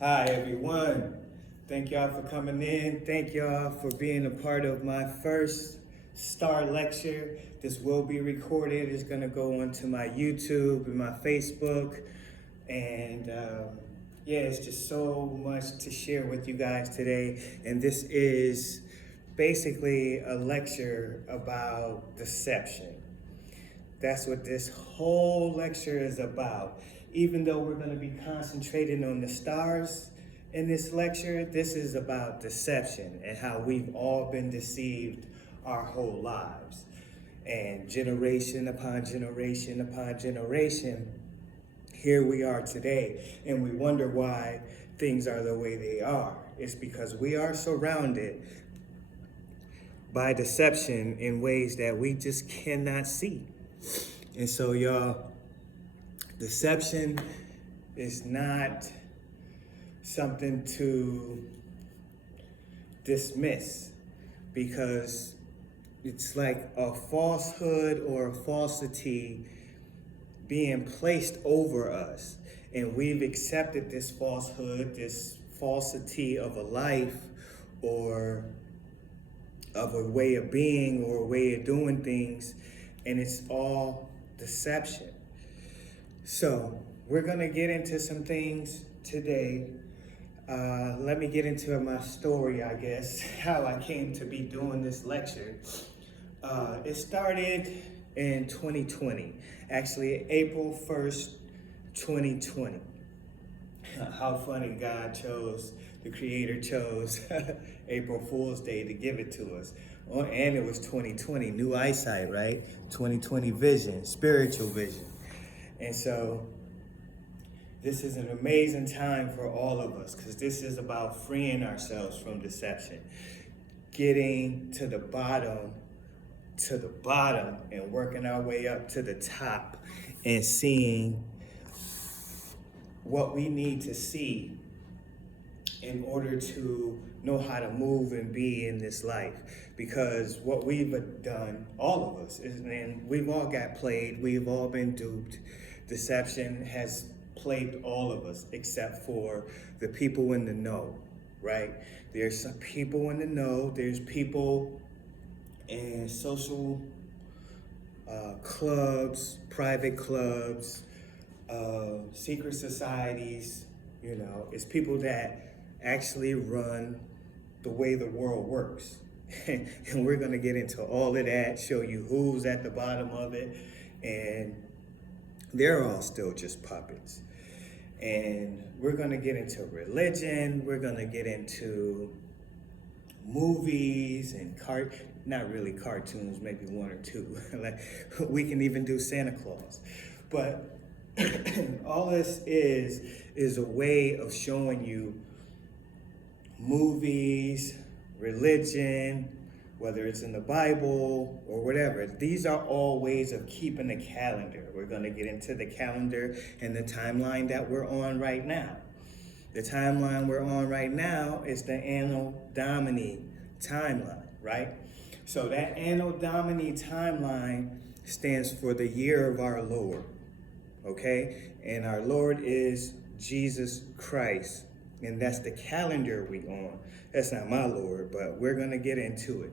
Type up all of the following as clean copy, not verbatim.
Hi, everyone. Thank y'all for coming in. Thank y'all for being a part of my first Star Lecture. This will be recorded. It's going to go onto my YouTube and my Facebook. And yeah, it's just so much to share with you guys today. And this is basically a lecture about deception. That's what this whole lecture is about. Even though we're going to be concentrating on the stars in this lecture, this is about deception and how we've all been deceived our whole lives. And generation upon generation upon generation, here we are today, and we wonder why things are the way they are. It's because we are surrounded by deception in ways that we just cannot see. And so, y'all, deception is not something to dismiss because it's like a falsehood or a falsity being placed over us. And we've accepted this falsehood, this falsity of a life or of a way of being or a way of doing things, and it's all deception. So we're gonna get into some things today. Let me get into my story, I guess, how I came to be doing this lecture. It started in 2020, actually April 1st, 2020. How funny God chose, the Creator chose April Fool's Day to give it to us. Oh, and it was 2020, new eyesight, right? 2020 vision, spiritual vision. And so this is an amazing time for all of us because this is about freeing ourselves from deception, getting to the bottom and working our way up to the top and seeing what we need to see in order to know how to move and be in this life. Because what we've done, all of us, and we've all got played, we've all been duped. Deception has plagued all of us except for the people in the know, right? There's some people in the know, there's people in social clubs, private clubs, secret societies, it's people that actually run the way the world works. And we're going to get into all of that, show you who's at the bottom of it, and they're all still just puppets. And we're going to get into religion, we're going to get into movies and not really cartoons, maybe one or two. Like we can even do Santa Claus. But all this is a way of showing you movies, religion, whether it's in the Bible or whatever. These are all ways of keeping the calendar. We're going to get into the calendar and the timeline that we're on right now. The timeline we're on right now is the Anno Domini timeline, right? So that Anno Domini timeline stands for the year of our Lord, okay? And our Lord is Jesus Christ, and that's the calendar we on. That's not my Lord, but we're gonna get into it.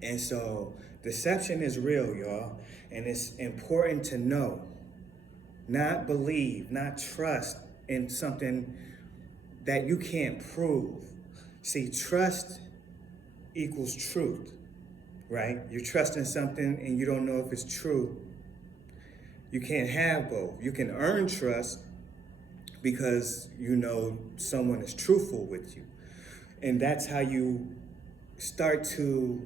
And so deception is real, y'all, and it's important to know, not believe, not trust in something that you can't prove. See, trust equals truth, right? You're trusting something and you don't know if it's true. You can't have both. You can earn trust because you know someone is truthful with you. And that's how you start to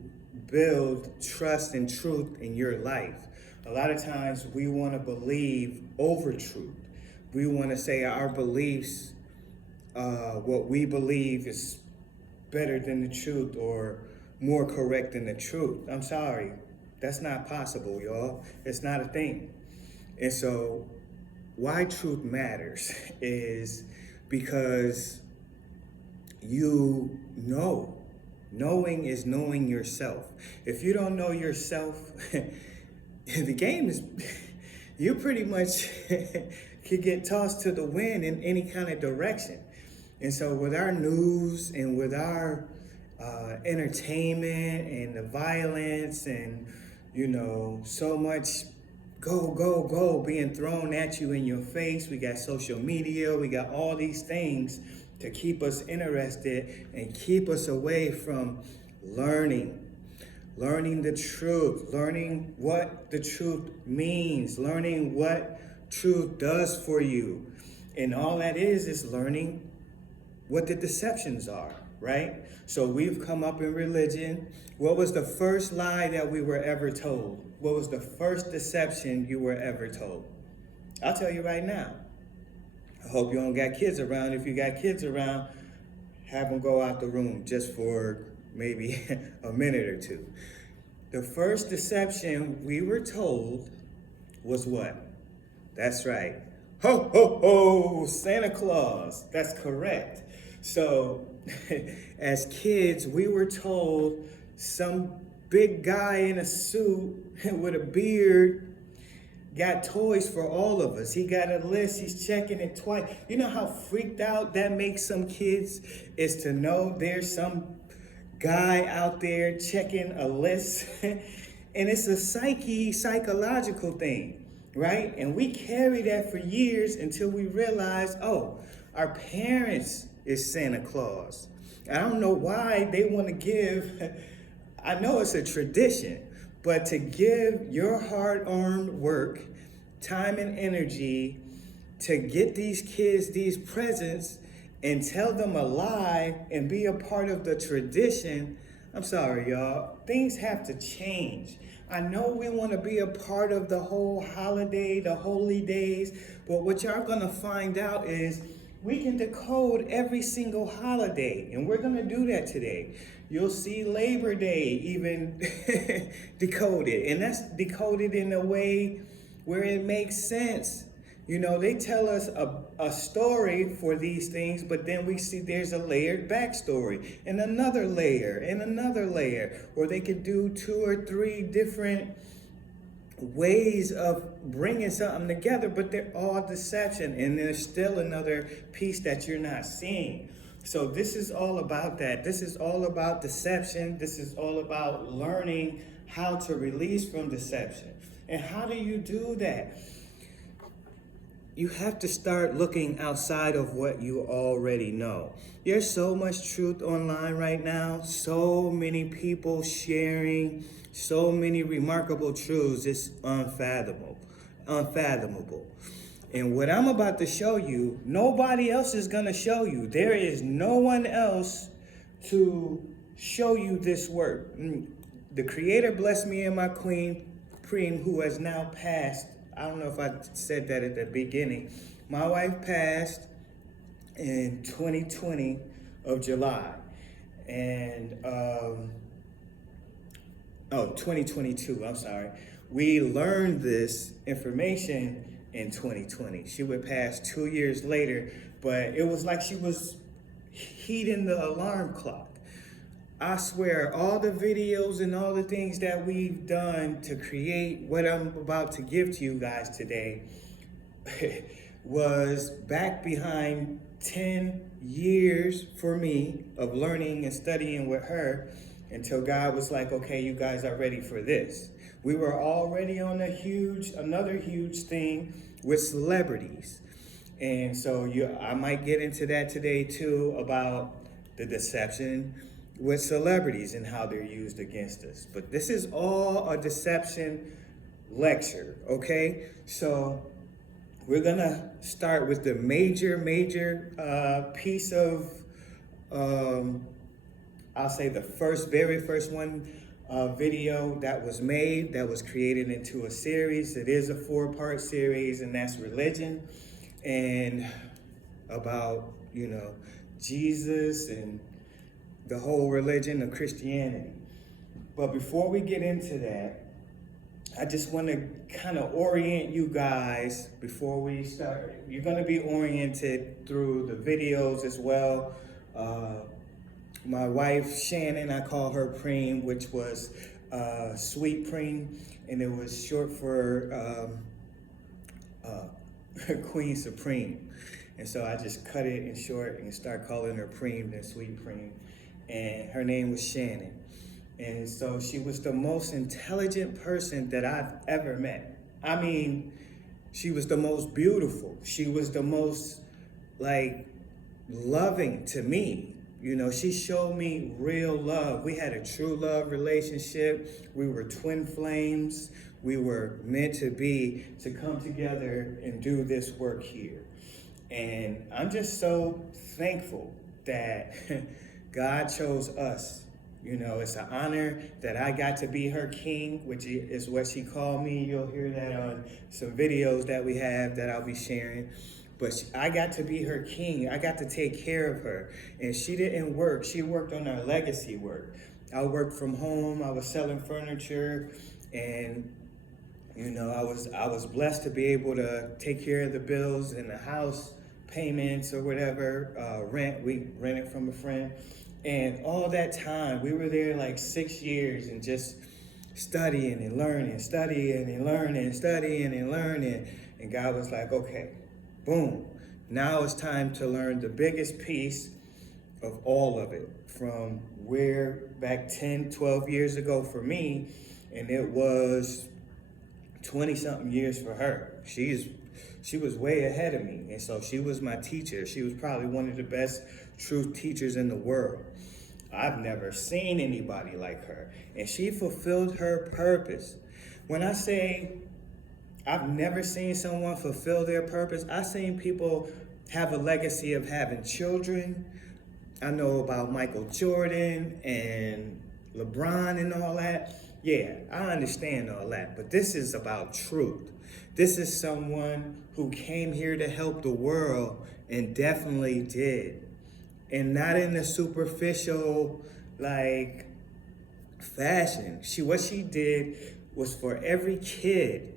build trust and truth in your life. A lot of times we want to believe over truth. We want to say our beliefs, what we believe is better than the truth or more correct than the truth. I'm sorry, that's not possible, y'all. It's not a thing. And so why truth matters is because you know. Knowing is knowing yourself. If you don't know yourself, the game is, you pretty much could get tossed to the wind in any kind of direction. And so with our news and with our entertainment and the violence and, so much go being thrown at you in your face, we got social media, we got all these things to keep us interested and keep us away from learning the truth, learning what the truth means, learning what truth does for you. And all that is learning what the deceptions are, right? So we've come up in religion. What was the first lie that we were ever told? What was the first deception you were ever told? I'll tell you right now. I hope you don't got kids around. If you got kids around, have them go out the room just for maybe a minute or two. The first deception we were told was what? That's right. Ho, ho, ho, Santa Claus. That's correct. So as kids, we were told some big guy in a suit with a beard got toys for all of us. He got a list, he's checking it twice. You know how freaked out that makes some kids is to know there's some guy out there checking a list. And it's a psychological thing, right? And we carry that for years until we realize, oh, our parents is Santa Claus. I don't know why they want to give, I know it's a tradition, but to give your hard-earned work, time and energy to get these kids these presents and tell them a lie and be a part of the tradition, I'm sorry, y'all, things have to change. I know we want to be a part of the whole holiday, the holy days, but what y'all gonna find out is we can decode every single holiday, and we're gonna do that today. You'll see Labor Day even decoded, and that's decoded in a way where it makes sense. They tell us a story for these things, but then we see there's a layered backstory and another layer, or they could do 2 or 3 different ways of bringing something together, but they're all deception, and there's still another piece that you're not seeing. So this is all about that. This is all about deception. This is all about learning how to release from deception. And how do you do that? You have to start looking outside of what you already know. There's so much truth online right now, so many people sharing so many remarkable truths. It's unfathomable. And what I'm about to show you, nobody else is going to show you. There is no one else to show you this work. The Creator blessed me and my queen, who has now passed. I don't know if I said that at the beginning. My wife passed in 2020 of July. And, 2022, I'm sorry. We learned this information in 2020. She would pass 2 years later, but it was like she was heeding the alarm clock. I swear, all the videos and all the things that we've done to create what I'm about to give to you guys today was back behind 10 years for me of learning and studying with her until God was like, okay, you guys are ready for this. We were already on another huge thing with celebrities. And so I might get into that today too, about the deception with celebrities and how they're used against us. But this is all a deception lecture, okay? So we're gonna start with the major piece of, I'll say the very first one, video that was made, that was created into a series. It is a 4-part series, and that's religion, and about, Jesus and the whole religion of Christianity. But before we get into that, I just want to kind of orient you guys before we start. You're going to be oriented through the videos as well. My wife, Shannon, I call her Preem, which was Sweet Preem, and it was short for Queen Supreme. And so I just cut it in short and start calling her Preem, then Sweet Preem. And her name was Shannon. And so she was the most intelligent person that I've ever met. I mean, she was the most beautiful. She was the most like loving to me. You know, she showed me real love. We had a true love relationship. We were twin flames. We were meant to be, to come together and do this work here. And I'm just so thankful that God chose us. You know, it's an honor that I got to be her king, which is what she called me. You'll hear that on some videos that we have that I'll be sharing. But I got to be her king. I got to take care of her. And she didn't work. She worked on our legacy work. I worked from home. I was selling furniture. And, you know, I was blessed to be able to take care of the bills in the house, payments or whatever, rent. We rented from a friend. And all that time, we were there like 6 years and just studying and learning, studying and learning, studying and learning. And God was like, okay, boom. Now it's time to learn the biggest piece of all of it, from where back 10, 12 years ago for me, and it was 20 something years for her. She was way ahead of me. And so she was my teacher. She was probably one of the best truth teachers in the world. I've never seen anybody like her. And she fulfilled her purpose. When I say I've never seen someone fulfill their purpose, I've seen people have a legacy of having children. I know about Michael Jordan and LeBron and all that. Yeah, I understand all that. But this is about truth. This is someone who came here to help the world and definitely did. And not in a superficial, like, fashion. What she did was for every kid,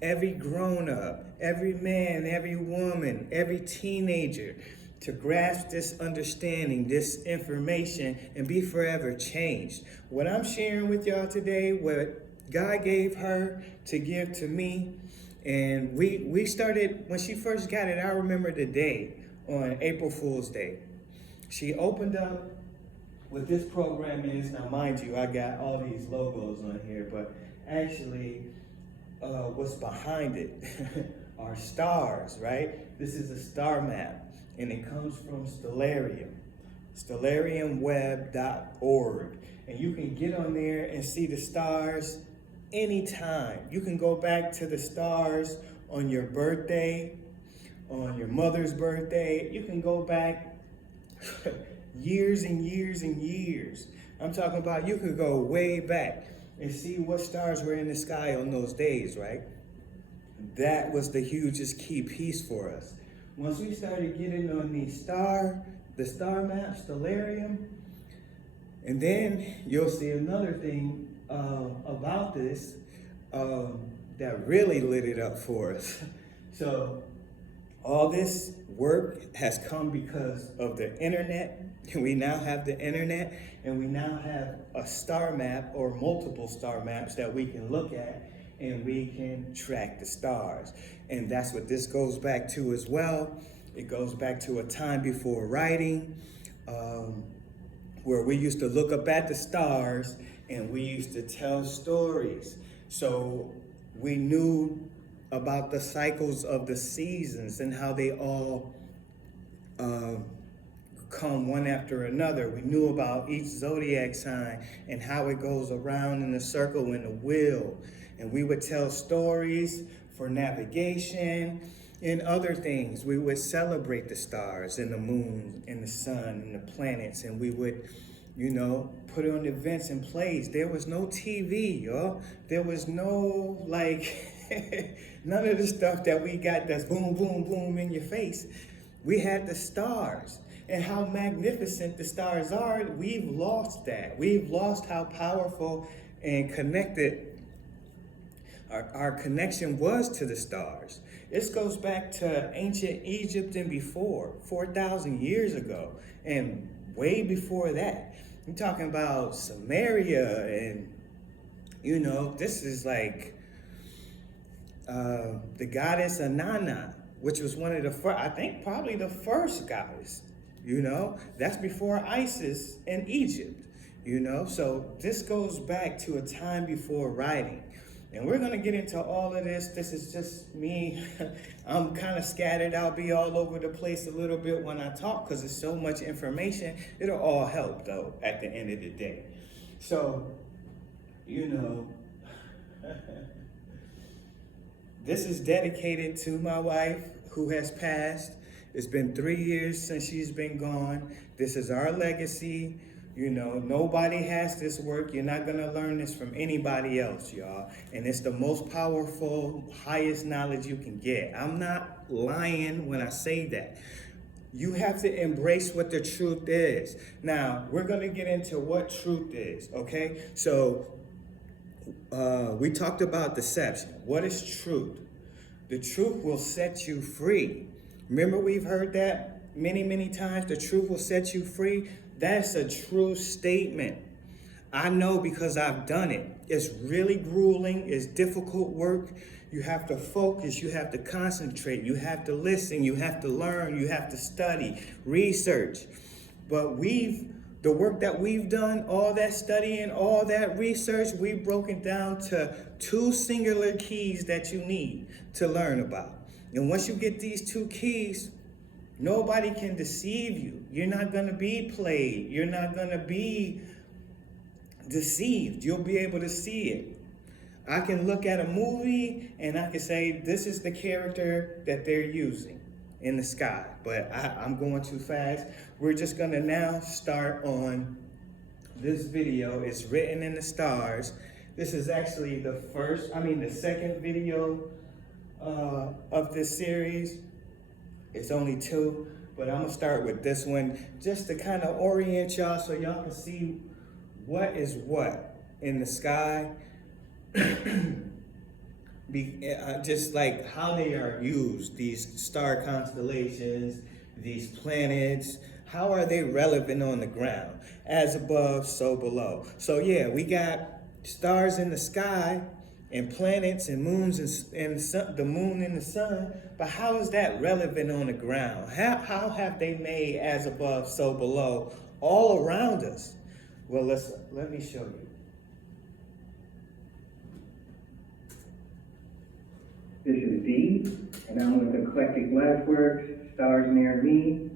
every grown-up, every man, every woman, every teenager to grasp this understanding, this information, and be forever changed. What I'm sharing with y'all today, what God gave her to give to me, and we started, when she first got it, I remember the day, on April Fool's Day. She opened up what this program is. Now, mind you, I got all these logos on here, but actually, what's behind it are stars, right? This is a star map, and it comes from Stellarium, stellariumweb.org. And you can get on there and see the stars anytime. You can go back to the stars on your birthday, on your mother's birthday. You can go back years and years and years. I'm talking about you could go way back and see what stars were in the sky on those days, right? That was the hugest key piece for us. Once we started getting on the star map, Stellarium, and then you'll see another thing about this that really lit it up for us. So all this work has come because of the internet. We now have the internet, and we now have a star map or multiple star maps that we can look at, and we can track the stars. And that's what this goes back to as well. It goes back to a time before writing, where we used to look up at the stars and we used to tell stories. So we knew about the cycles of the seasons and how they all come one after another. We knew about each zodiac sign and how it goes around in a circle in a wheel. And we would tell stories for navigation and other things. We would celebrate the stars and the moon and the sun and the planets, and we would, you know, put on events and plays. There was no TV, y'all. There was no, like, none of the stuff that we got that's boom, boom, boom in your face. We had the stars, and how magnificent the stars are. We've lost that. We've lost how powerful and connected our connection was to the stars. This goes back to ancient Egypt and before, 4,000 years ago, and way before that. I'm talking about Samaria, and, you know, this is like the goddess Inanna which was one of the first, I think probably the first goddess, that's before Isis in Egypt, so this goes back to a time before writing. And we're gonna get into all of this. This is just me. I'm kind of scattered. I'll be all over the place a little bit when I talk because there's so much information. It'll all help though at the end of the day. So, this is dedicated to my wife who has passed. It's been 3 years since she's been gone. This is our legacy. Nobody has this work. You're not gonna learn this from anybody else, y'all. And it's the most powerful, highest knowledge you can get. I'm not lying when I say that. You have to embrace what the truth is. Now, we're gonna get into what truth is, okay? So, we talked about deception. What is truth? The truth will set you free. Remember, we've heard that many, many times. The truth will set you free. That's a true statement. I know because I've done it. It's really grueling. It's difficult work. You have to focus. You have to concentrate. You have to listen. You have to learn. You have to study, research. But the work that we've done, all that studying, all that research, we've broken down to 2 singular keys that you need to learn about. And once you get these 2 keys, nobody can deceive you. You're not going to be played. You're not going to be deceived. You'll be able to see it. I can look at a movie and I can say, this is the character that they're using in the sky. But I'm going too fast. We're just going to now start on this video. It's Written in the Stars. This is actually the second video of this series. It's only 2, but I'm gonna start with this one just to kind of orient y'all so y'all can see what is what in the sky. Just like how they are used, these star constellations, these planets, how are they relevant on the ground? As above, so below. So yeah, we got stars in the sky, and planets and moons and the moon and the sun, but how is that relevant on the ground? How have they made as above, so below all around us? Well, let me show you. This is D, and I'm with Eclectic Glassworks, Stars Near Me,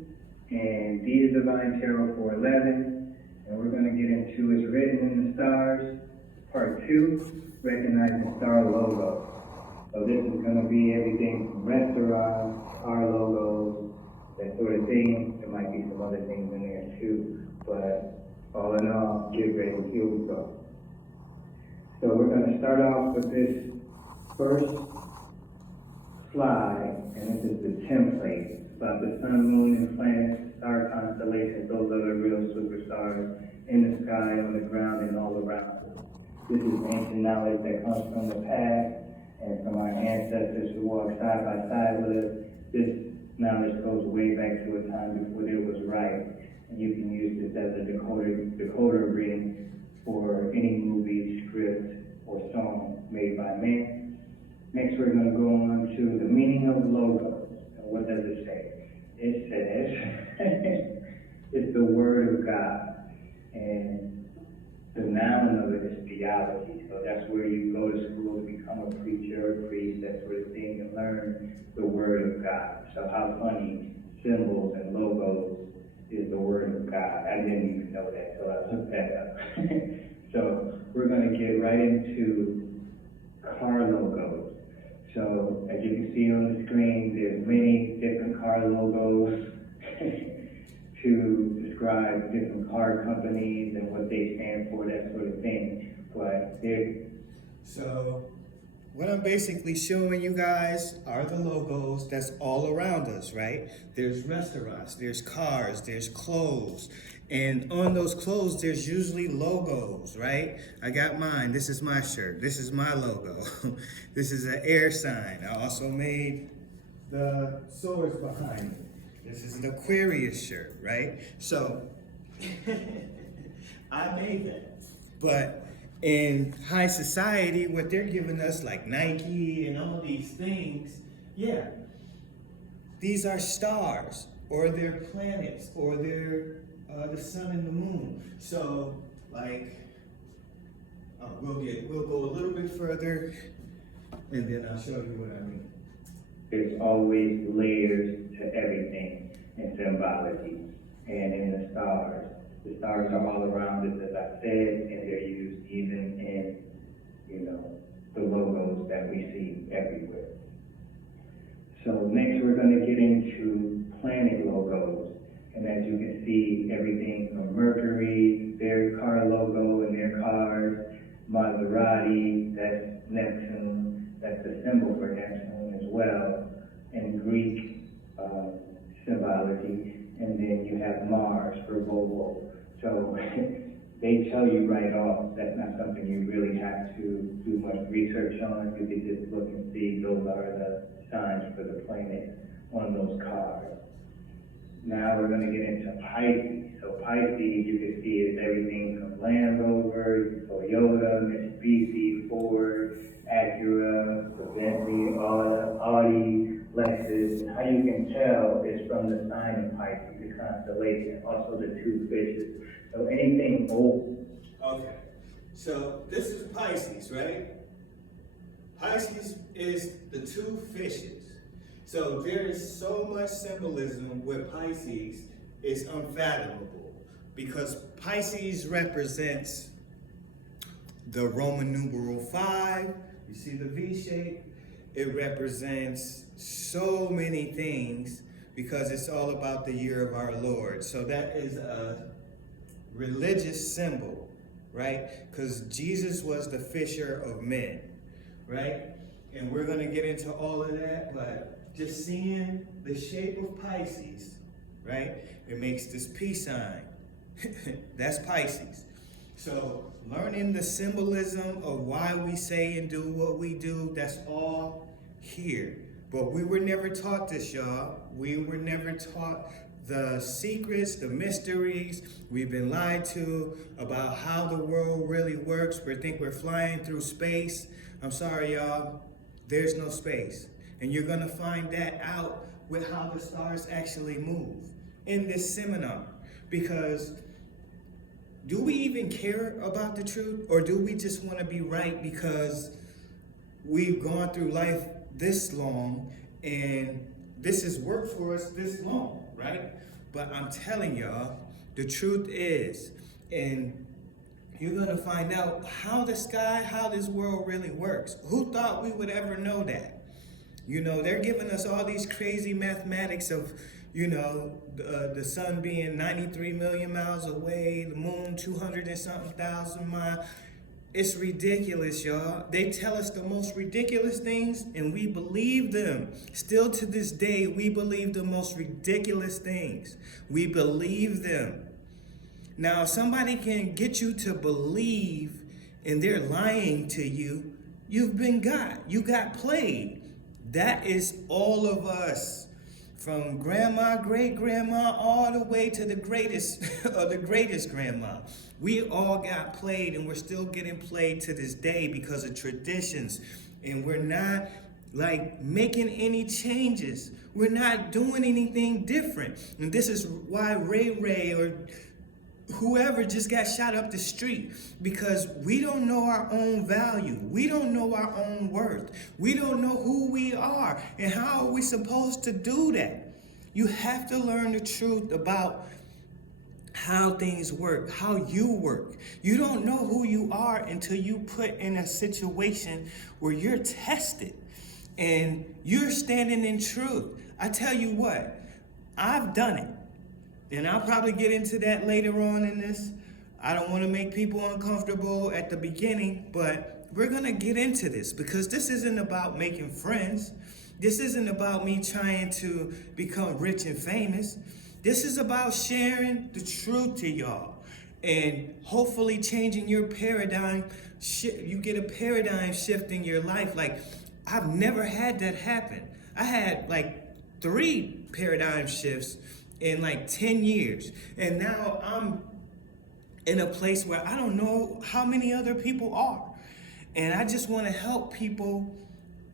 and D is Divine Tarot for 11, and we're gonna get into It's Written in the Stars, Part 2. Recognizing star logo. So this is going to be everything from restaurants, car logos, that sort of thing. There might be some other things in there too, but all in all, get ready, here we go. So we're going to start off with this first slide, and this is the template about the sun, moon, and planets, star constellations. Those are the real superstars in the sky, on the ground, and all around us. This is ancient knowledge that comes from the past and from our ancestors who walked side by side with us. This knowledge goes way back to a time before there was right. And you can use this as a decoder reading for any movie, script, or song made by man. Next, we're going to go on to the meaning of logos. And what does it say? It says, it's the word of God. And the noun of it is theology, so that's where you go to school to become a preacher, a priest, that sort of thing, and learn the word of God. So how funny, symbols and logos is the word of God. I didn't even know that, so I looked that up. So we're going to get right into car logos. So as you can see on the screen, there's many different car logos to describe different car companies and what they stand for, that sort of thing. But so what I'm basically showing you guys are the logos that's all around us, right? There's restaurants, there's cars, there's clothes. And on those clothes, there's usually logos, right? I got mine. This is my shirt. This is my logo. This is an air sign. I also made the swords behind me. This is an Aquarius shirt, right? So, I made that. But in high society, what they're giving us, like Nike and all these things, yeah, These are stars, or they're planets, or they're the sun and the moon. So, like, we'll go a little bit further, and then I'll show you what I mean. There's always layers to everything in symbology. And in the stars are all around us, as I said, and they're used even in, the logos that we see everywhere. So next we're going to get into planet logos. And as you can see, everything from Mercury, their car logo and their cars, Maserati, that's Neptune, that's the symbol for Neptune as well, and Greek symbology. And then you have Mars for Volvo. So they tell you right off that's not something you really have to do much research on. You can just look and see those are the signs for the planet on those cars. Now we're going to get into Pisces. So Pisces, you can see, is everything from Land Rover, Toyota, Mitsubishi, Ford, Acura, Bentley, Audi, Lexus. How you can tell is from the sign of Pisces, the constellation, also the two fishes. So anything old. Okay, so this is Pisces, right? Pisces is the two fishes. So there is so much symbolism with Pisces, it's unfathomable. Because Pisces represents the Roman numeral 5. You see the V shape? It represents so many things because it's all about the year of our Lord. So that is a religious symbol, right? Because Jesus was the fisher of men, right? And we're going to get into all of that, but just seeing the shape of Pisces, right? It makes this peace sign. That's Pisces. So learning the symbolism of why we say and do what we do, that's all here. But we were never taught this, y'all. We were never taught the secrets, the mysteries. We've been lied to about how the world really works. We think we're flying through space. I'm sorry, y'all. There's no space. And you're going to find that out with how the stars actually move in this seminar. Because do we even care about the truth? Or do we just want to be right because we've gone through life this long and this has worked for us this long, right? But I'm telling y'all, the truth is, and you're going to find out how this world really works. Who thought we would ever know that? They're giving us all these crazy mathematics of, the sun being 93 million miles away, the moon 200 and something thousand miles. It's ridiculous, y'all. They tell us the most ridiculous things and we believe them. Still to this day, we believe the most ridiculous things. We believe them. Now, if somebody can get you to believe and they're lying to you, you've been got. You got played. That is all of us, from grandma, great-grandma, all the way to the greatest of the greatest grandma. We all got played, and we're still getting played to this day because of traditions. And we're not, making any changes. We're not doing anything different. And this is why Ray or whoever just got shot up the street, because we don't know our own value. We don't know our own worth. We don't know who we are. And how are we supposed to do that? You have to learn the truth about how things work, how you work. You don't know who you are until you put in a situation where you're tested and you're standing in truth. I tell you what, I've done it. And I'll probably get into that later on in this. I don't want to make people uncomfortable at the beginning, but we're going to get into this because this isn't about making friends. This isn't about me trying to become rich and famous. This is about sharing the truth to y'all and hopefully changing your paradigm. You get a paradigm shift in your life. I've never had that happen. I had 3 paradigm shifts in 10 years. And now I'm in a place where I don't know how many other people are. And I just want to help people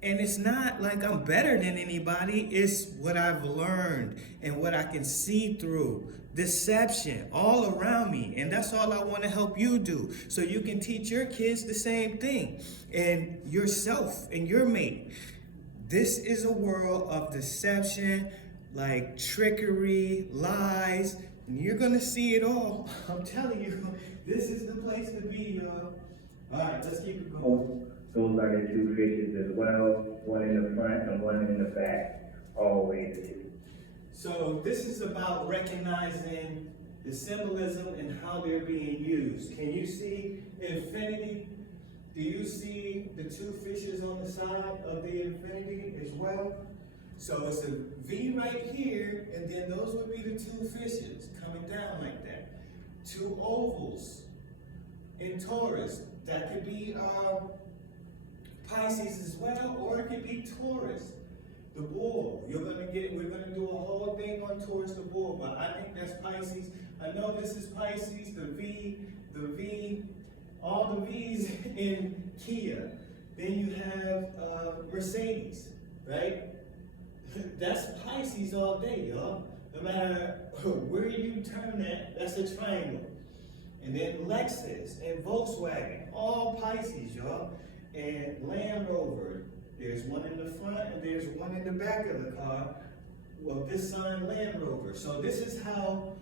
And it's not like I'm better than anybody. It's what I've learned and what I can see through. Deception all around me. And that's all I want to help you do. So you can teach your kids the same thing. And yourself and your mate. This is a world of deception, like trickery, lies. And you're going to see it all. I'm telling you, this is the place to be, y'all. All right, let's keep it going. Those are the two fishes as well, one in the front and one in the back, always two. So this is about recognizing the symbolism and how they're being used. Can you see infinity? Do you see the two fishes on the side of the infinity as well? So it's a V right here, and then those would be the two fishes coming down like that. Two ovals in Taurus. That could be Pisces as well, or it could be Taurus, the bull. We're gonna do a whole thing on Taurus, the bull, but I think that's Pisces. I know this is Pisces, the V, all the V's in Kia. Then you have Mercedes, right? That's Pisces all day, y'all. No matter where you turn that, that's a triangle. And then Lexus and Volkswagen, all Pisces, y'all. And Land Rover, there's one in the front and there's one in the back of the car. Well, this sign Land Rover. So this is how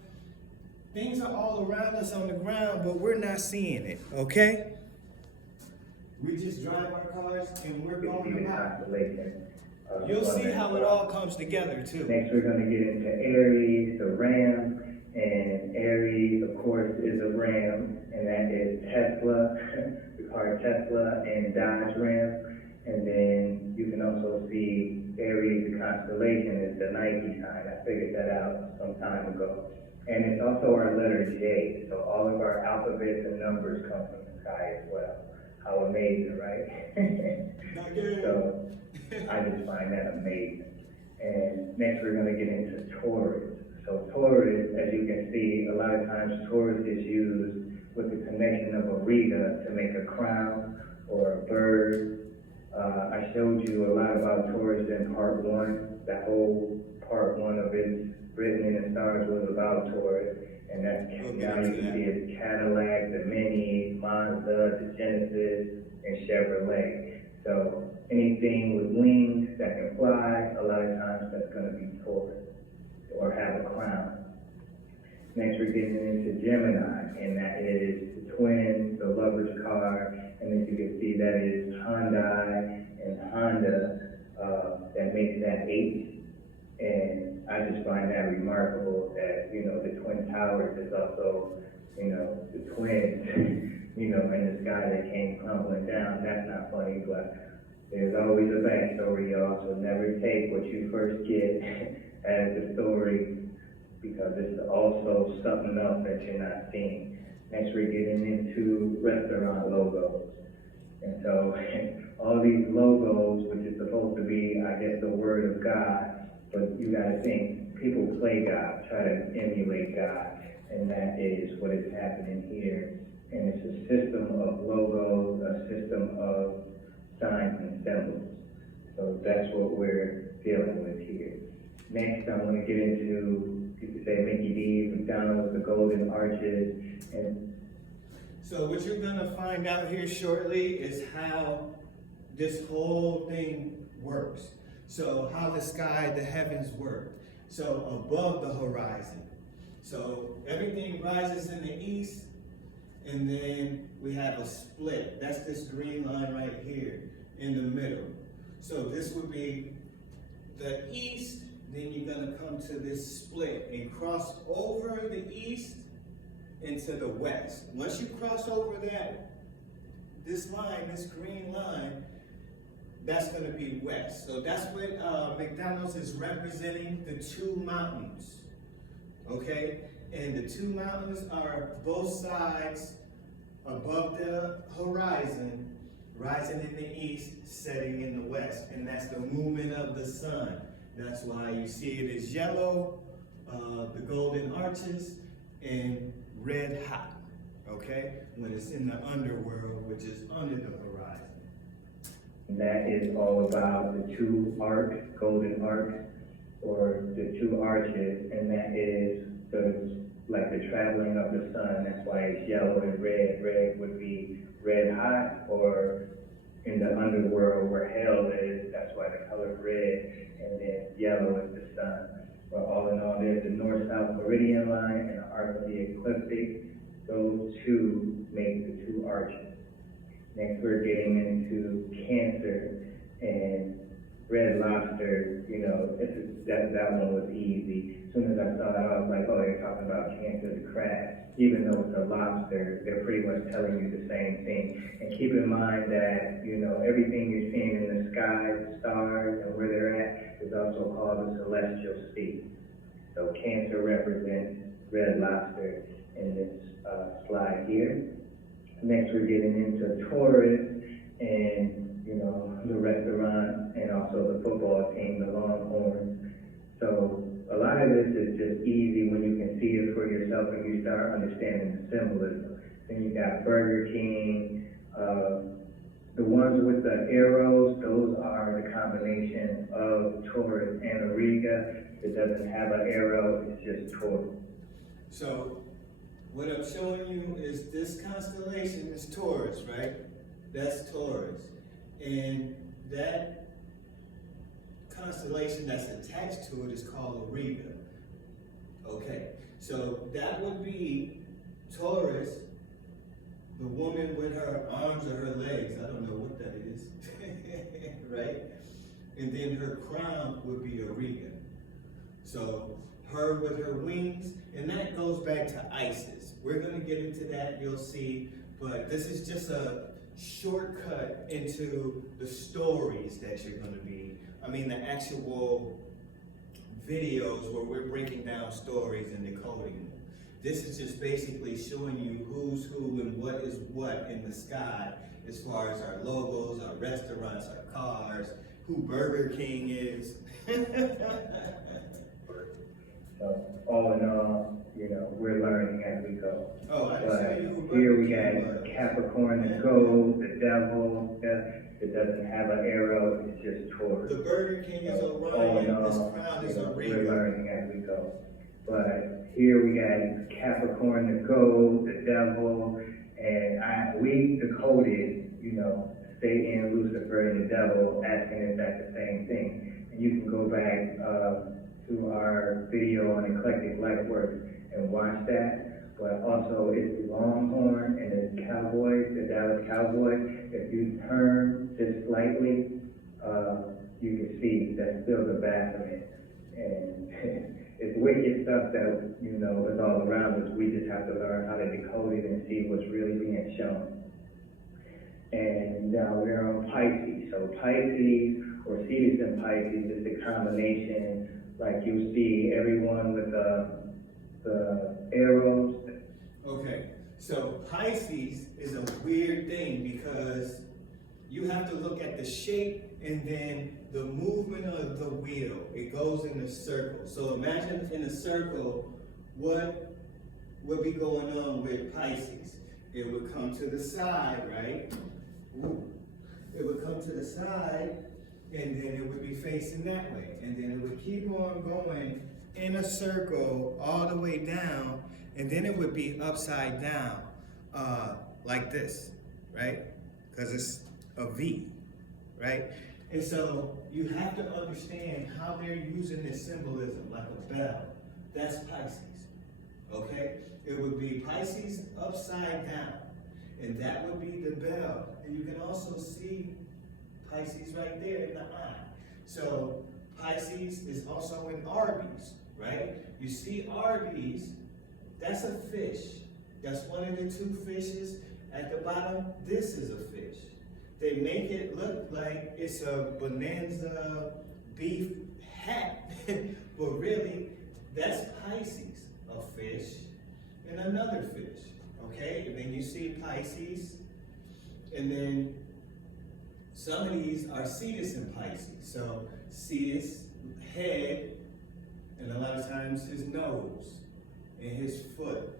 things are all around us on the ground, but we're not seeing it, okay? We just drive our cars and we're going about. You'll see how it all comes together too. Next, we're going to get into Aries, the Ram. And Aries, of course, is a Ram, and that is Tesla, the car Tesla, and Dodge Ram. And then you can also see Aries, the constellation, is the Nike sign. I figured that out some time ago. And it's also our letter J, so all of our alphabets and numbers come from the sky as well. How amazing, right? So I just find that amazing. And next we're going to get into Taurus. So Taurus, as you can see, a lot of times Taurus is used with the connection of a Rita to make a crown or a bird. I showed you a lot about Taurus in part one. That whole part one of it, Written in the Stars, was about Taurus. And that's, now you can see it's Cadillac, the Mini, Mazda, the Genesis, and Chevrolet. So anything with wings that can fly, a lot of times that's going to be Taurus, or have a crown. Next, we're getting into Gemini, and that is the twin, the lover's car, and as you can see, that is Hyundai and Honda, that makes that 8. And I just find that remarkable that, you know, the Twin Towers is also, you know, the twins, you know, in the sky that came crumbling down. That's not funny, but there's always a backstory, y'all, so never take what you first get as the story, because it's also something else that you're not seeing. Next, we're getting into restaurant logos. And so all these logos, which is supposed to be, I guess, the word of God, but you gotta think, people play God, try to emulate God, and that is what is happening here. And it's a system of logos, a system of signs and symbols. So that's what we're dealing with here. Next, I'm going to get into, you could say, Mickey D's, McDonald's, the Golden Arches, and so what you're going to find out here shortly is how this whole thing works. So how the sky, the heavens work. So above the horizon. So everything rises in the east, and then we have a split. That's this green line right here in the middle. So this would be the east, then you're gonna come to this split and cross over the east into the west. Once you cross over that, this line, this green line, that's gonna be west. So that's what McDonald's is representing, the two mountains, okay? And the two mountains are both sides above the horizon, rising in the east, setting in the west. And that's the movement of the sun. That's why you see it as yellow, the Golden Arches, and red hot, okay? When it's in the underworld, which is under the horizon. That is all about the two golden arcs, or the two arches, and that is like the traveling of the sun. That's why it's yellow and red. Red would be red hot, or in the underworld where hell is, that's why the color red, and then yellow is the sun. But all in all, there's the north-south meridian line and the arc of the ecliptic. Those two make the two arches. Next, we're getting into Cancer and Red Lobster. You know, that one was easy. As soon as I saw that, I was like, oh, they're talking about Cancer the crab. Even though it's a lobster, they're pretty much telling you the same thing. And keep in mind that, you know, everything you're seeing in the sky, the stars, and where they're at, is also called a celestial sea. So Cancer represents Red Lobster in this slide here. Next, we're getting into Taurus and, you know, the restaurant and also the football team, the Longhorns. So a lot of this is just easy when you can see it for yourself and you start understanding the symbolism. Then you got Burger King. The ones with the arrows, those are the combination of Taurus and Auriga. It doesn't have an arrow, it's just Taurus. So what I'm showing you is this constellation is Taurus, right? That's Taurus. And that constellation that's attached to it is called Auriga. Okay, so that would be Taurus, the woman with her arms or her legs, I don't know what that is, right? And then her crown would be Auriga. So her with her wings, and that goes back to Isis. We're gonna get into that, you'll see, but this is just a shortcut into the stories that you're gonna be, the actual videos where we're breaking down stories and decoding them. This is just basically showing you who's who and what is what in the sky as far as our logos, our restaurants, our cars, who Burger King is. So all in all, you know, we're learning as we go. Oh, I But see who here Burger we King got was. Capricorn, the gold, the devil. It doesn't have an arrow, it's just Taurus. The Burger King is So all Orion, in this all, crown you is know, we're Auriga. learning as we go. But here we got Capricorn, the gold, the devil, and we decoded, you know, Satan, Lucifer, and the devil, asking if that's the same thing. And you can go back to our video on Eclectic Lightworks and watch that. But also it's the Longhorn and the Cowboys, the Dallas Cowboys. If you turn just slightly, you can see that's still the Baphomet. And it's wicked stuff that, you know, is all around us. We just have to learn how to decode it and see what's really being shown. And now we're on Pisces. So Pisces, or Cetus and Pisces, is the combination, like you see everyone with the arrows. Okay, so Pisces is a weird thing because you have to look at the shape and then the movement of the wheel. It goes in a circle. So imagine in a circle, what would be going on with Pisces? It would come to the side, right? Ooh. It would come to the side, and then it would be facing that way. And then it would keep on going in a circle all the way down, and then it would be upside down, like this, right? Because it's a V, right? And so you have to understand how they're using this symbolism, like a bell. That's Pisces, okay? It would be Pisces upside down, and that would be the bell. And you can also see Pisces right there in the eye. So Pisces is also in Arby's, right? You see Arby's, that's a fish. That's one of the two fishes. At the bottom, this is a fish. They make it look like it's a Bonanza beef hat, but really, that's Pisces, a fish and another fish, okay? And then you see Pisces, and then some of these are Cetus and Pisces. So Cetus, head, and a lot of times his nose and his foot.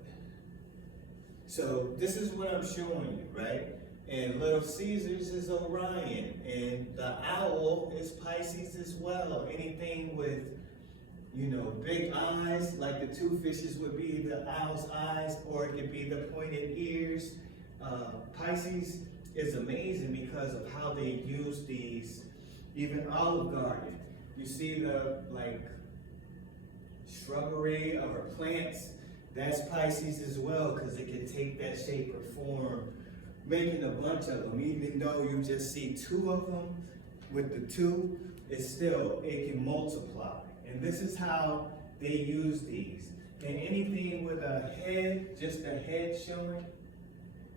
So this is what I'm showing you, right? And Little Caesars is Orion, and the owl is Pisces as well. Anything with, big eyes, like the two fishes would be the owl's eyes, or it could be the pointed ears. Pisces is amazing because of how they use these, even Olive Garden. You see the, shrubbery or plants, that's Pisces as well, because it can take that shape or form, making a bunch of them. Even though you just see two of them, with the two, it can multiply. And this is how they use these. And anything with a head, just a head showing,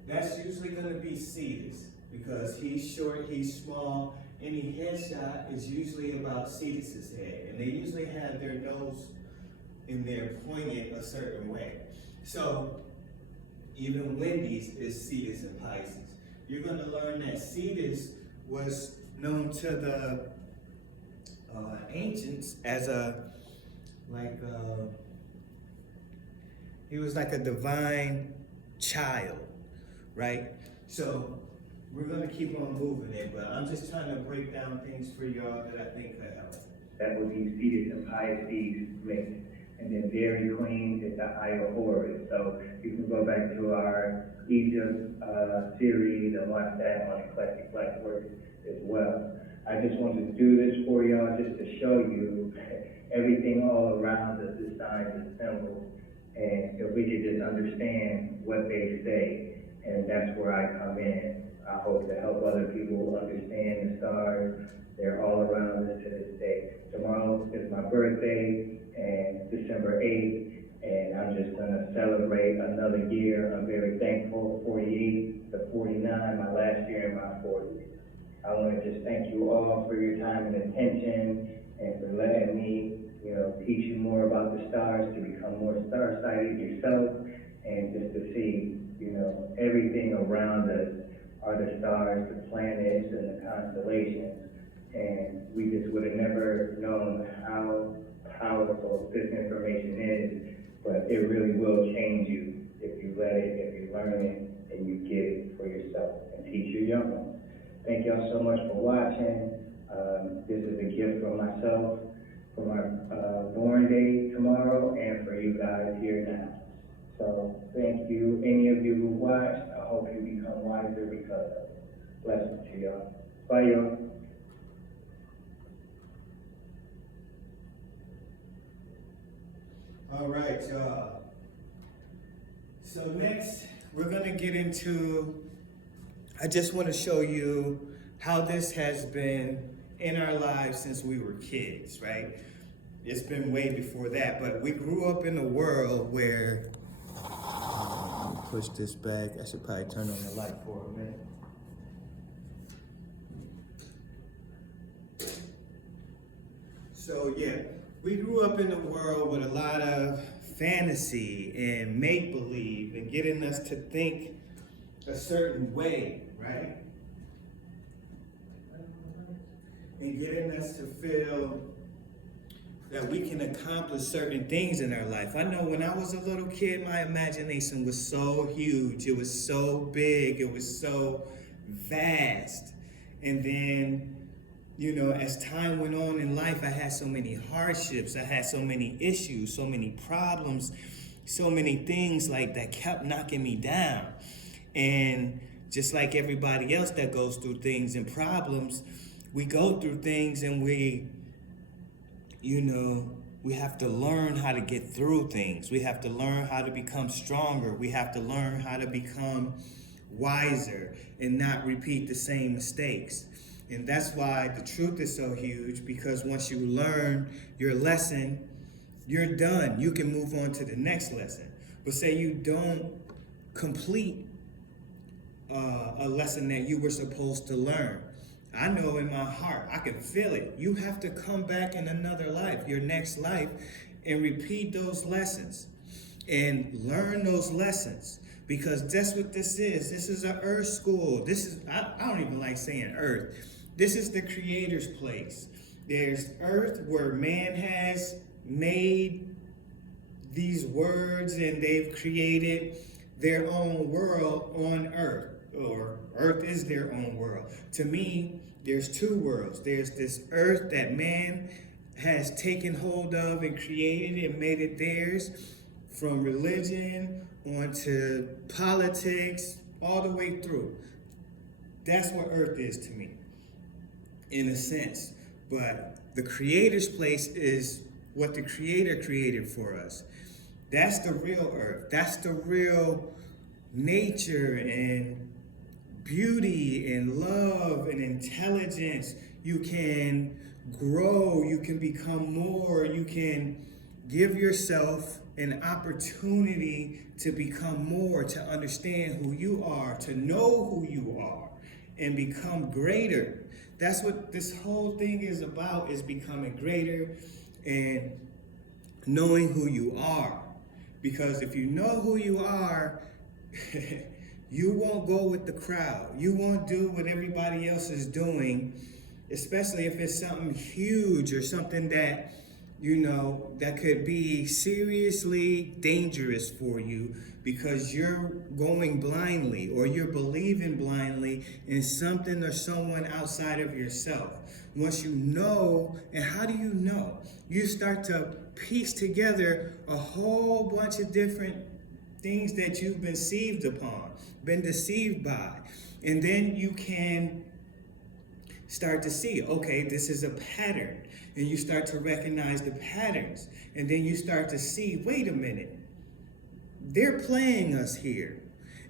that's usually going to be Cetus, because he's short, he's small. Any headshot is usually about Cetus's head. And they usually have their nose in there pointed a certain way. So even Wendy's is Cetus and Pisces. You're going to learn that Cetus was known to the ancients as he was like a divine child, right? So we're going to keep on moving it, but I'm just trying to break down things for y'all that I think could help. That would be Cetus and Pisces mixed. And then Dairy Queen is the Eye of Horus. So you can go back to our Egypt series and watch that on Eclectic Black Works as well. I just wanted to do this for y'all just to show you everything all around us is signs and symbols. And if we could just understand what they say, and that's where I come in. I hope to help other people understand the stars. They're all around us to this day. Tomorrow is my birthday, and December 8th, and I'm just gonna celebrate another year. I'm very thankful, 48 to 49, my last year in my 40s. I wanna just thank you all for your time and attention, and for letting me, teach you more about the stars, to become more star-sighted yourself, and just to see, everything around us are the stars, the planets, and the constellations. And we just would have never known how powerful this information is, but it really will change you if you let it, if you learn it, and you get it for yourself and teach your young ones. Thank y'all so much for watching. This is a gift from myself, for my born day tomorrow, and for you guys here now. So thank you. Any of you who watched, I hope you become wiser because of it. Blessings to y'all. Bye, y'all. All right, y'all. So next, we're going to get into, I just want to show you how this has been in our lives since we were kids, right? It's been way before that, but we grew up in a world where, push this back, I should probably turn on the light for a minute. So yeah, we grew up in a world with a lot of fantasy and make-believe and getting us to think a certain way, right? And getting us to feel that we can accomplish certain things in our life. I know when I was a little kid, my imagination was so huge. It was so big. It was so vast. And then, as time went on in life, I had so many hardships. I had so many issues, so many problems, so many things that kept knocking me down. And just like everybody else that goes through things and problems, we go through things and we have to learn how to get through things. We have to learn how to become stronger. We have to learn how to become wiser and not repeat the same mistakes. And that's why the truth is so huge, because once you learn your lesson, you're done. You can move on to the next lesson. But say you don't complete a lesson that you were supposed to learn. I know in my heart, I can feel it. You have to come back in another life, your next life, and repeat those lessons and learn those lessons, because that's what this is. This is an earth school. I don't even like saying earth. This is the Creator's place. There's earth where man has made these words and they've created their own world on earth. or earth is their own world. To me, there's two worlds. There's this earth that man has taken hold of and created and made it theirs, from religion onto politics, all the way through. That's what earth is to me, in a sense. But the creator's place is what the creator created for us. That's the real earth. That's the real nature and beauty and love and intelligence. You can grow, you can become more, you can give yourself an opportunity to become more, to understand who you are, to know who you are, and become greater. That's what this whole thing is about, is becoming greater and knowing who you are. Because if you know who you are, you won't go with the crowd. You won't do what everybody else is doing, especially if it's something huge or something that, that could be seriously dangerous for you, because you're going blindly or you're believing blindly in something or someone outside of yourself. Once you know, and how do you know? You start to piece together a whole bunch of different things that you've been deceived by. And then you can start to see, okay, this is a pattern. And you start to recognize the patterns. And then you start to see, wait a minute, they're playing us here.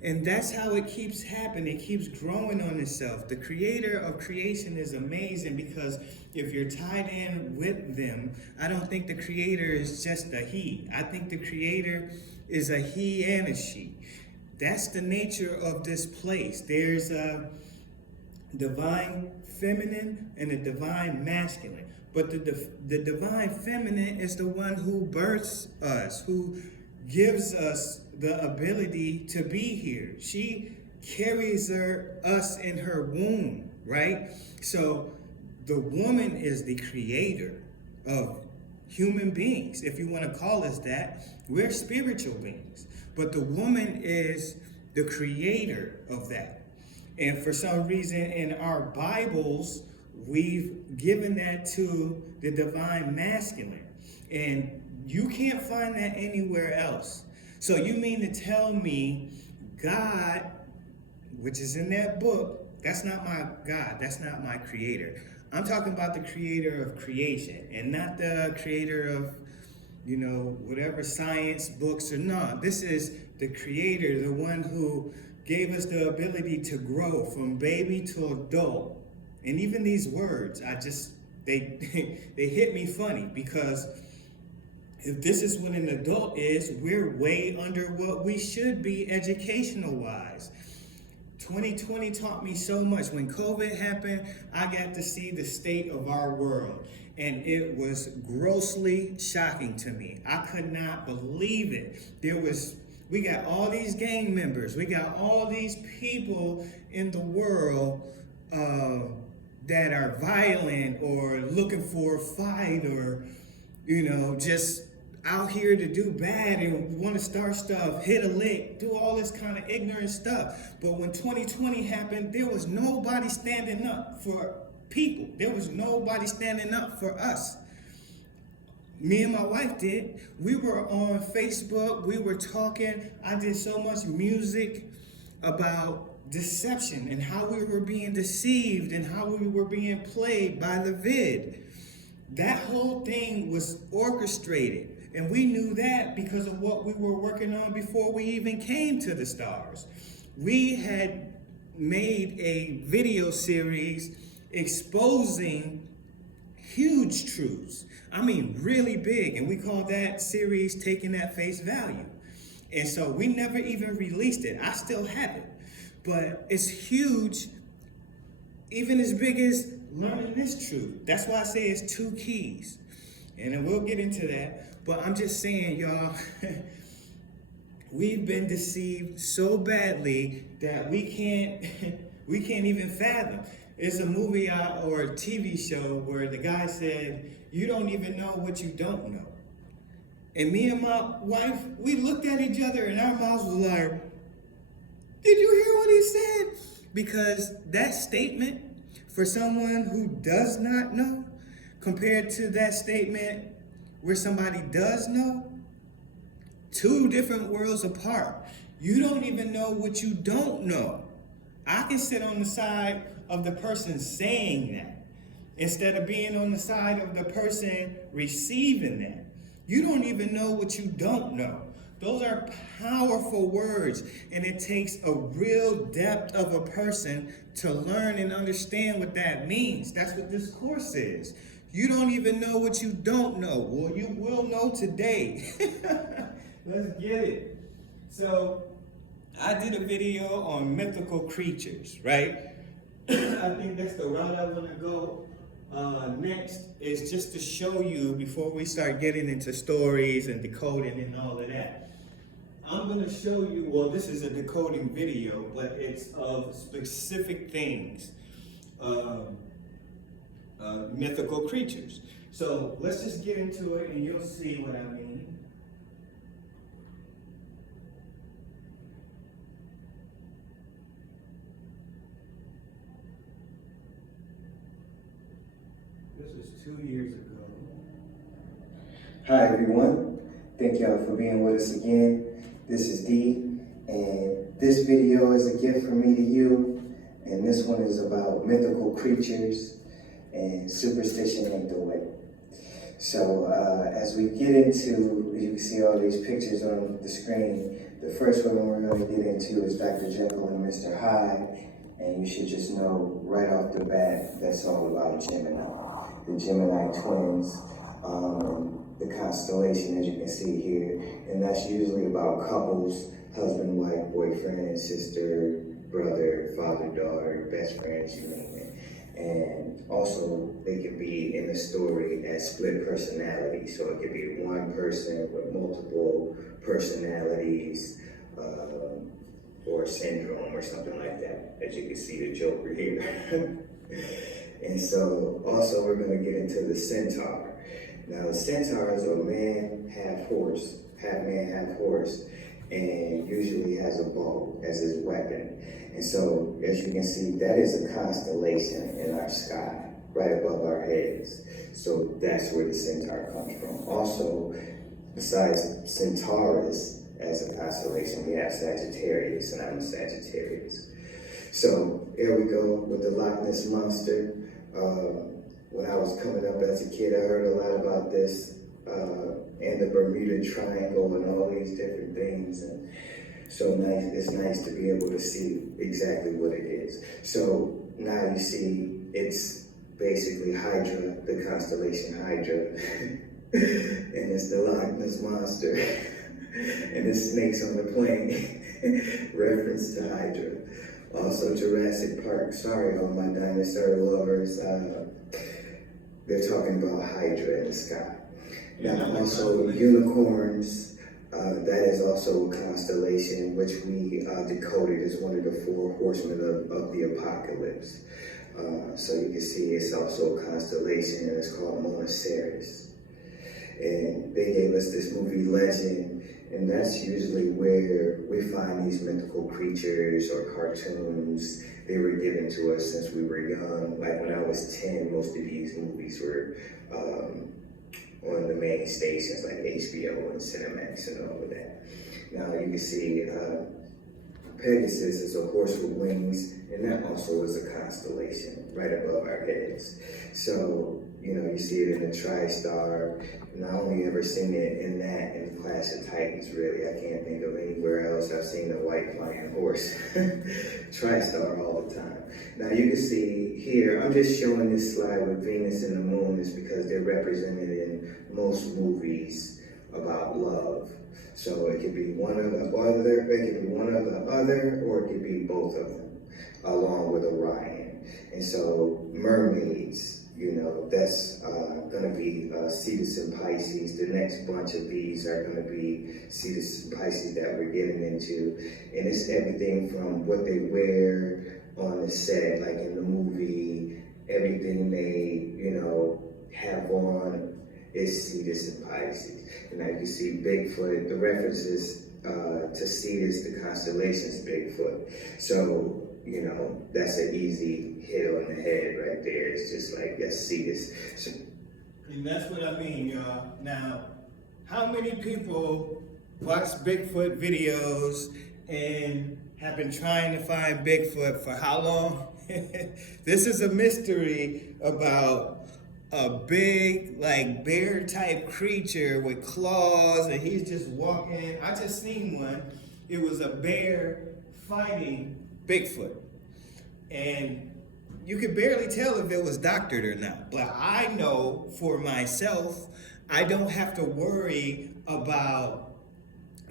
And that's how it keeps happening. It keeps growing on itself. The creator of creation is amazing, because if you're tied in with them, I don't think the creator is just a he. I think the creator is a he and a she. That's the nature of this place. There's a divine feminine and a divine masculine. But the divine feminine is the one who births us, who gives us the ability to be here. She carries us in her womb, right? So the woman is the creator of human beings, if you want to call us that. We're spiritual beings, but the woman is the creator of that. And for some reason in our Bibles, we've given that to the divine masculine. And you can't find that anywhere else. So you mean to tell me God, which is in that book, that's not my God, that's not my creator. I'm talking about the creator of creation, and not the creator of, whatever science books or not. This is the creator, the one who gave us the ability to grow from baby to adult. And even these words, they hit me funny, because if this is what an adult is, we're way under what we should be educational-wise. 2020 taught me so much. When COVID happened, I got to see the state of our world, and it was grossly shocking to me. I could not believe it. We got all these gang members. We got all these people in the world that are violent or looking for a fight, or, just out here to do bad and want to start stuff, hit a lick, do all this kind of ignorant stuff. But when 2020 happened, there was nobody standing up for people. There was nobody standing up for us. Me and my wife did. We were on Facebook. We were talking. I did so much music about deception and how we were being deceived and how we were being played by the vid. That whole thing was orchestrated. And we knew that because of what we were working on before we even came to the stars. We had made a video series exposing huge truths. I mean, really big. And we called that series Taking at Face Value. And so we never even released it. I still have it. But it's huge, even as big as learning this truth. That's why I say it's two keys. And then we'll get into that. But I'm just saying, y'all, we've been deceived so badly that we can't even fathom. It's a movie or a TV show where the guy said, you don't even know what you don't know. And me and my wife, we looked at each other and our mouths was like, Did you hear what he said? Because that statement for someone who does not know compared to that statement where somebody does know, two different worlds apart. You don't even know what you don't know. I can sit on the side of the person saying that instead of being on the side of the person receiving that. You don't even know what you don't know. Those are powerful words, and it takes a real depth of a person to learn and understand what that means. That's what this course is. You don't even know what you don't know. Well, you will know today. Let's get it. So, I did a video on mythical creatures, right? I think that's the route I want to go next, is just to show you, before we start getting into stories and decoding and all of that, I'm going to show you, well, this is a decoding video, but it's of specific things, mythical creatures. So let's just get into it and you'll see what I mean. This was 2 years ago. Hi everyone, thank y'all for being with us again. This is D, and this video is a gift from me to you, and this one is about mythical creatures and superstition ain't the way. So as we get into, you can see all these pictures on the screen, the first one we're going to get into is Dr. Jekyll and Mr. Hyde, and you should just know right off the bat that's all about Gemini, the Gemini twins. The constellation, as you can see here, and that's usually about couples, husband, wife, boyfriend, sister, brother, father, daughter, best friends, you name it. And also, they can be in the story as split personalities, so it could be one person with multiple personalities, or syndrome or something like that, as you can see the Joker here. And so, also, we're going to get into the centaur. Now, the centaur is a man, half horse, half man, half horse, and usually has a bow as his weapon. And so, as you can see, that is a constellation in our sky, right above our heads. So that's where the centaur comes from. Also, besides Centaurus as a constellation, we have Sagittarius, and I'm a Sagittarius. So here we go with the Loch Ness Monster. When I was coming up as a kid, I heard a lot about this and the Bermuda Triangle and all these different things. And so nice, it's nice to be able to see exactly what it is. So now you see it's basically Hydra, the constellation Hydra, and it's the Loch Ness Monster, and the snakes on the plane, reference to Hydra. Also Jurassic Park, sorry all my dinosaur lovers, they're talking about Hydra in the sky. Now also unicorns, that is also a constellation which we decoded as one of the four horsemen of the apocalypse. So you can see it's also a constellation, and it's called Monoceros. And they gave us this movie Legend, and that's usually where we find these mythical creatures or cartoons. They were given to us since we were young. Like when I was 10, most of these movies were on the main stations like HBO and Cinemax and all of that. Now you can see Pegasus is a horse with wings, and that also is a constellation right above our heads. So, you know, you see it in the TriStar, and I only ever seen it in that in Clash of Titans, really. I can't think of anywhere else I've seen a white flying horse. TriStar all the time. Now you can see here, I'm just showing this slide with Venus and the Moon is because they're represented in most movies about love. So it could be one of the other, it could be one of the other, or it could be both of them, along with Orion. And so mermaids, you know, that's going to be Cetus and Pisces. The next bunch of these are going to be Cetus and Pisces that we're getting into. And it's everything from what they wear on the set, like in the movie, everything they, you know, have on is Cetus and Pisces. And now you see Bigfoot, the references to see this, the constellations Bigfoot. So, that's an easy hit on the head right there. It's just like, let's see this. So, and that's what I mean, y'all. Now, how many people watch Bigfoot videos and have been trying to find Bigfoot for how long? This is a mystery about a big, like, bear type creature with claws, and he's just walking. I just seen one. It was a bear fighting Bigfoot. And you could barely tell if it was doctored or not. But I know for myself, I don't have to worry about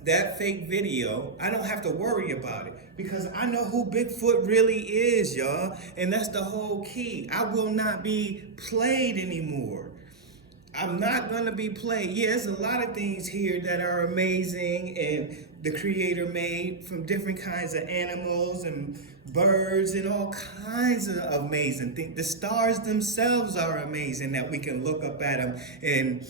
that fake video. I don't have to worry about it because I know who Bigfoot really is, y'all. And that's the whole key. I will not be played anymore. I'm not going to be played. Yeah, there's a lot of things here that are amazing and the creator made from different kinds of animals and birds and all kinds of amazing things. The stars themselves are amazing that we can look up at them, and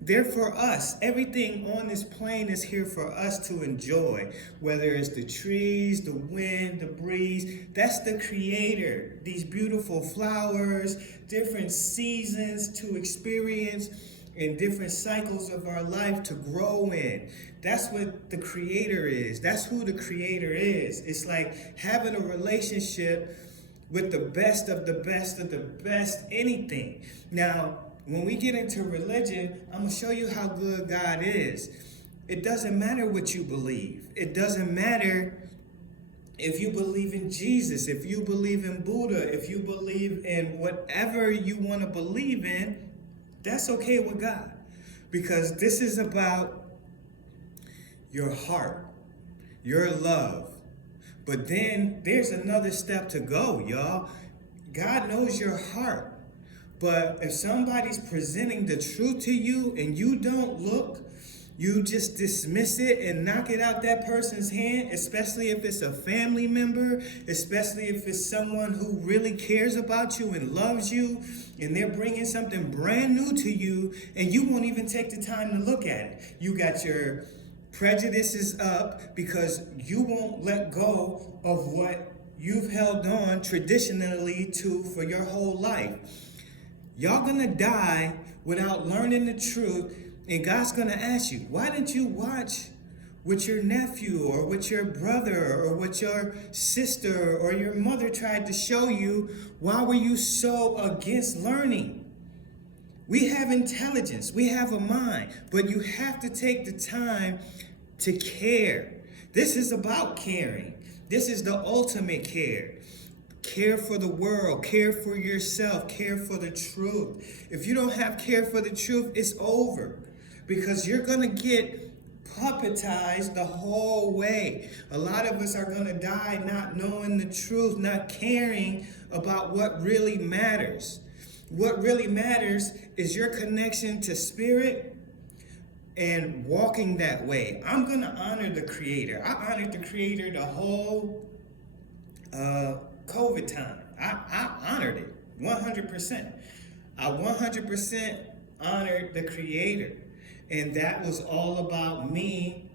they're for us. Everything on this plane is here for us to enjoy, whether it's the trees, the wind, the breeze. That's the creator. These beautiful flowers, different seasons to experience, and different cycles of our life to grow in. That's what the creator is. That's who the creator is. It's like having a relationship with the best of the best of the best anything. Now, when we get into religion, I'm going to show you how good God is. It doesn't matter what you believe. It doesn't matter if you believe in Jesus, if you believe in Buddha, if you believe in whatever you want to believe in, that's okay with God. Because this is about your heart, your love. But then there's another step to go, y'all. God knows your heart. But if somebody's presenting the truth to you and you don't look, you just dismiss it and knock it out that person's hand, especially if it's a family member, especially if it's someone who really cares about you and loves you, and they're bringing something brand new to you, and you won't even take the time to look at it. You got your prejudices up because you won't let go of what you've held on traditionally to for your whole life. Y'all gonna die without learning the truth, and God's gonna ask you, why didn't you watch what your nephew or what your brother or what your sister or your mother tried to show you? Why were you so against learning? We have intelligence, we have a mind, but you have to take the time to care. This is about caring. This is the ultimate care. Care for the world, care for yourself, care for the truth. If you don't have care for the truth, it's over. Because you're going to get puppetized the whole way. A lot of us are going to die not knowing the truth, not caring about what really matters. What really matters is your connection to spirit and walking that way. I'm going to honor the creator. I honored the creator the whole COVID time. I honored it 100%. I 100% honored the creator. And that was all about me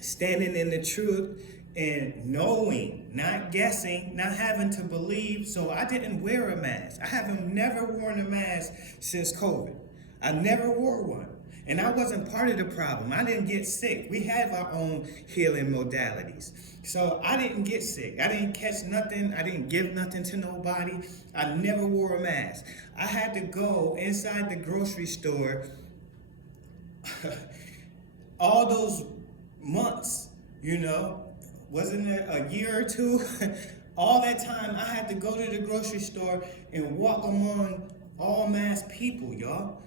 standing in the truth and knowing, not guessing, not having to believe. So I didn't wear a mask. I haven't never worn a mask since COVID. I never wore one. And I wasn't part of the problem. I didn't get sick. We have our own healing modalities. So I didn't get sick. I didn't catch nothing. I didn't give nothing to nobody. I never wore a mask. I had to go inside the grocery store all those months, wasn't it a year or two? All that time I had to go to the grocery store and walk among all masked people, y'all.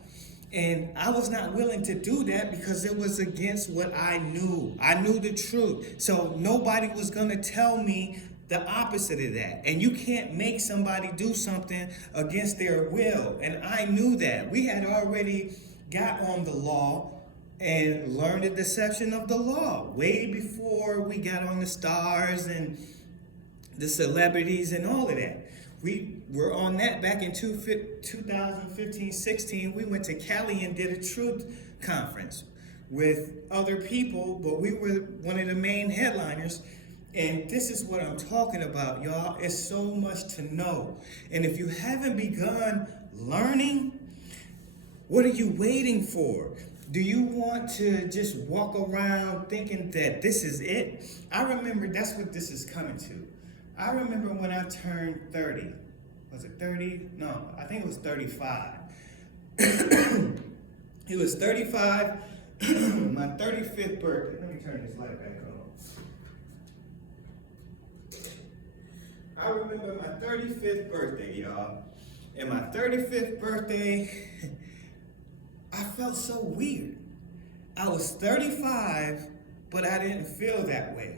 And I was not willing to do that because it was against what I knew. I knew the truth. So nobody was going to tell me the opposite of that. And you can't make somebody do something against their will. And I knew that. We had already got on the law and learned the deception of the law way before we got on the stars and the celebrities and all of that. We were on that back in 2015-16. We went to Cali and did a truth conference. with other people, but we were one of the main headliners. And this is what I'm talking about, y'all. It's so much to know. And if you haven't begun learning, what are you waiting for? Do you want to just walk around thinking that this is it? I remember that's what this is coming to. I remember when I turned 30. Was it 30? No, I think it was 35. It was 35, my 35th birthday. Let me turn this light back on. I remember my 35th birthday, y'all. And my 35th birthday, I felt so weird. I was 35, but I didn't feel that way.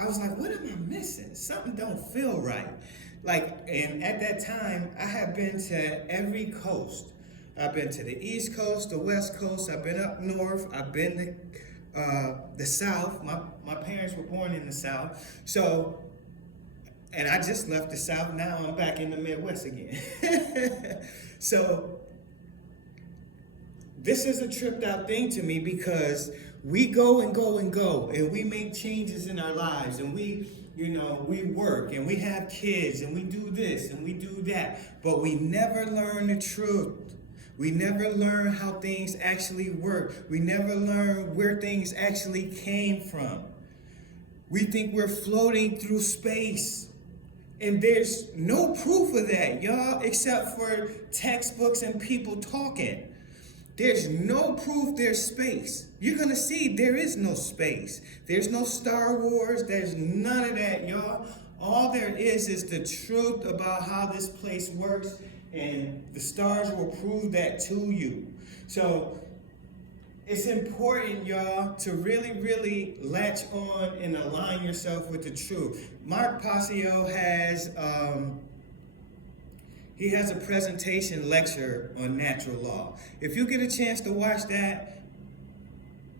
I was like, what am I missing? Something don't feel right. And at that time, I had been to every coast. I've been to the East Coast, the West Coast. I've been up north. I've been to the South. My parents were born in the South. So, and I just left the South. Now I'm back in the Midwest again. So, this is a tripped out thing to me because we go and go and go, and we make changes in our lives, and we work, and we have kids, and we do this, and we do that, but we never learn the truth. We never learn how things actually work. We never learn where things actually came from. We think we're floating through space. And there's no proof of that, y'all, except for textbooks and people talking. There's no proof there's space. You're going to see there is no space. There's no Star Wars. There's none of that, y'all. All there is the truth about how this place works, and the stars will prove that to you. So it's important, y'all, to really, really latch on and align yourself with the truth. Mark Passio has he has a presentation lecture on natural law. If you get a chance to watch that,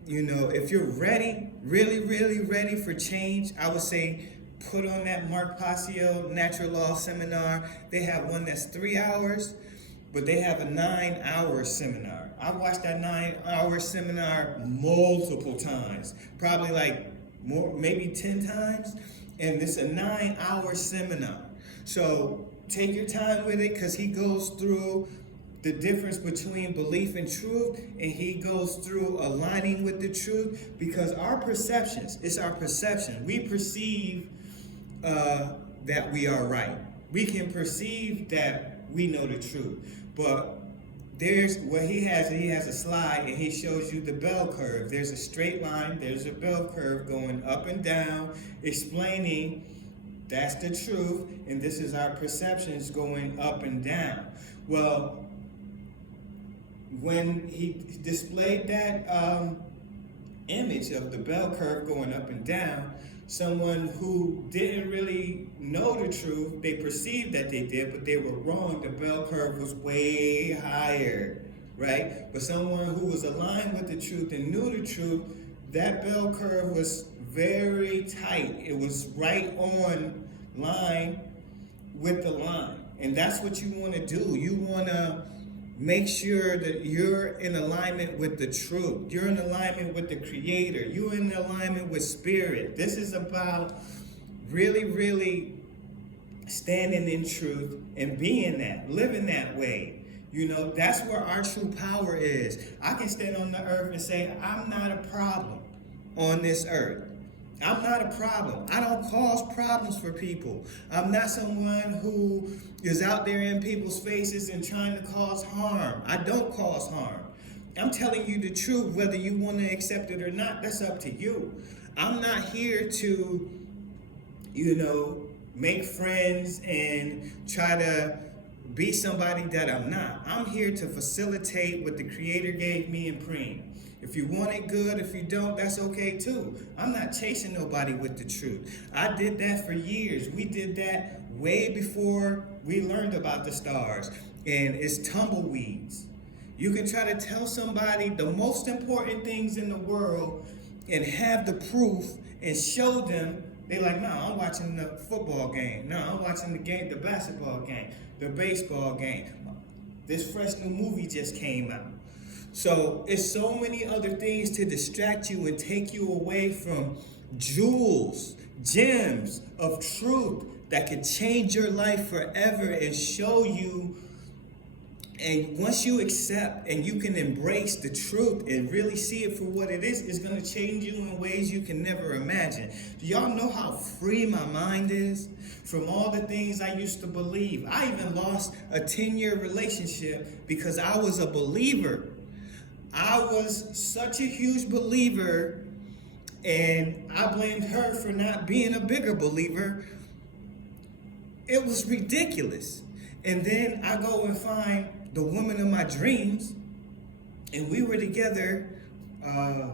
if you're ready, really, really ready for change, I would say put on that Mark Passio Natural Law seminar. They have one that's 3 hours, but they have a 9-hour seminar. I watched that 9-hour seminar multiple times, probably maybe 10 times, and it's a 9-hour seminar. So take your time with it, because he goes through the difference between belief and truth, and he goes through aligning with the truth, because our perceptions, it's our perception. We perceive that we are right. We can perceive that we know the truth, but he has a slide, and he shows you the bell curve. There's a straight line, there's a bell curve going up and down, explaining that's the truth, and this is our perceptions going up and down. Well, when he displayed that image of the bell curve going up and down, someone who didn't really know the truth, they perceived that they did, but they were wrong. The bell curve was way higher, right? But someone who was aligned with the truth and knew the truth, that bell curve was very tight. It was right on line with the line. And that's what you want to do. You want to make sure that you're in alignment with the truth. You're in alignment with the Creator. You're in alignment with Spirit. This is about really, really standing in truth and being that, living that way. That's where our true power is. I can stand on the earth and say, I'm not a problem on this earth. I'm not a problem. I don't cause problems for people. I'm not someone who is out there in people's faces and trying to cause harm. I don't cause harm. I'm telling you the truth, whether you want to accept it or not, that's up to you. I'm not here to, make friends and try to be somebody that I'm not. I'm here to facilitate what the Creator gave me in Preem. If you want it, good. If you don't, that's okay too. I'm not chasing nobody with the truth. I did that for years. We did that way before we learned about the stars. And it's tumbleweeds. You can try to tell somebody the most important things in the world and have the proof and show them. They're like, no, I'm watching the football game. No, I'm watching the basketball game, the baseball game. This fresh new movie just came out. So it's so many other things to distract you and take you away from jewels, gems of truth that could change your life forever and show you. And once you accept and you can embrace the truth and really see it for what it is, it's going to change you in ways you can never imagine. Do y'all know how free my mind is from all the things I used to believe? I even lost a 10-year relationship because I was a believer. I was such a huge believer, and I blamed her for not being a bigger believer. It was ridiculous. And then I go and find the woman of my dreams, and we were together a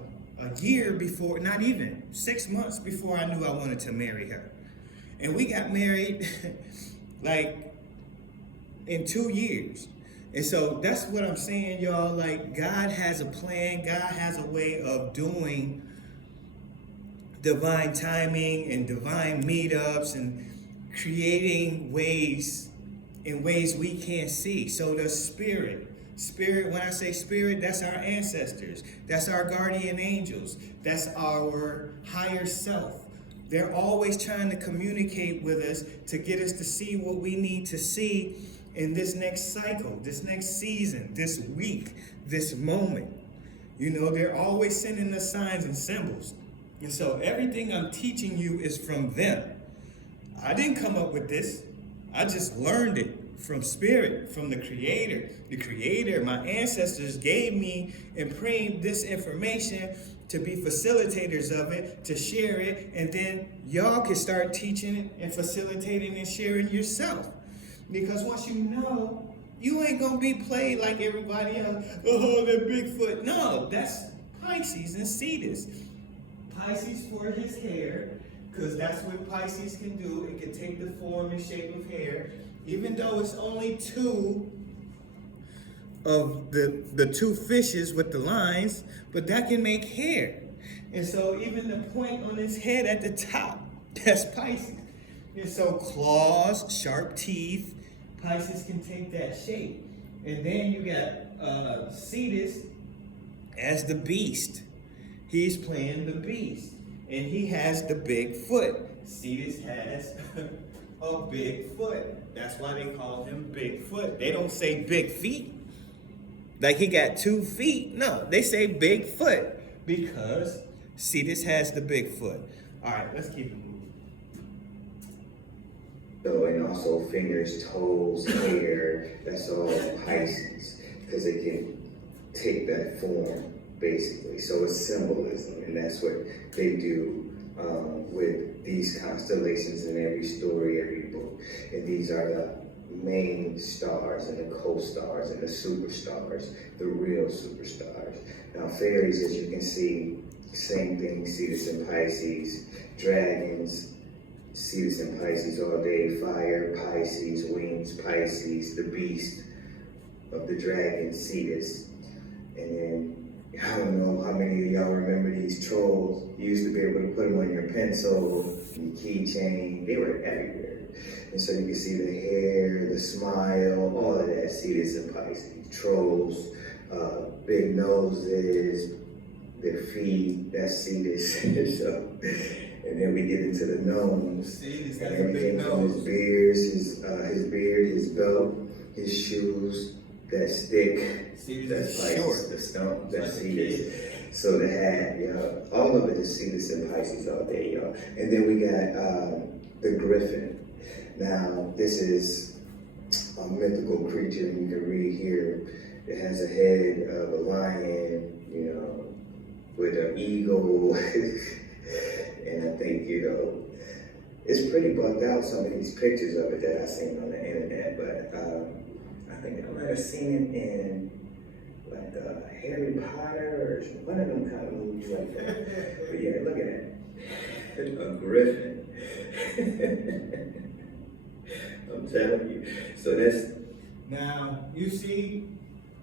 year before, not even 6 months before I knew I wanted to marry her. And we got married like in 2 years. And so that's what I'm saying, y'all. Like, God has a plan. God has a way of doing divine timing and divine meetups and creating ways in ways we can't see. So the spirit, when I say spirit, that's our ancestors. That's our guardian angels. That's our higher self. They're always trying to communicate with us to get us to see what we need to see in this next cycle, this next season, this week, this moment. You know, they're always sending us signs and symbols. And so everything I'm teaching you is from them. I didn't come up with this. I just learned it from spirit, from the creator. The creator, my ancestors gave me and framed this information to be facilitators of it, to share it, and then y'all can start teaching it and facilitating and sharing yourself. Because once you know, you ain't gonna be played like everybody else. Oh, that Bigfoot. No, that's Pisces and Cetus. Pisces for his hair, because that's what Pisces can do. It can take the form and shape of hair, even though it's only two of the two fishes with the lines, but that can make hair. And so even the point on his head at the top, that's Pisces. And so claws, sharp teeth, Pisces can take that shape. And then you got Cetus as the beast. He's playing the beast. And he has the big foot. Cetus has a big foot. That's why they call him Bigfoot. They don't say big feet. Like he got 2 feet. No, they say big foot because Cetus has the big foot. All right, let's keep it moving. So, and also fingers, toes, hair, that's all Pisces, because it can take that form, basically. So it's symbolism, and that's what they do with these constellations in every story, every book. And these are the main stars and the co-stars and the superstars, the real superstars. Now fairies, as you can see, same thing, Cetus and Pisces. Dragons, Cetus and Pisces all day. Fire, Pisces. Wings, Pisces. The beast of the dragon, Cetus. And then, I don't know how many of y'all remember these trolls. You used to be able to put them on your pencil, your keychain. They were everywhere. And so you can see the hair, the smile, all of that, Cetus and Pisces. Trolls, big noses, their feet, that's Cetus. So, and then we get into the gnomes. Cetus And has a big everything from his nose. beard, his belt, his shoes, that stick, Cetus that's is like short. the stump, It's that's like a Cetus. So the hat, y'all, all of it is Cetus and Pisces all day, y'all. And then we got the griffin. Now, this is a mythical creature, and you can read here. It has a head of a lion, you know, with an eagle. And I think, you know, it's pretty bugged out, some of these pictures of it that I've seen on the internet, but I think I might have seen it in like Harry Potter or one of them kind of movies like that. But yeah, look at that. A griffin. I'm telling you. So that's... Now, you see,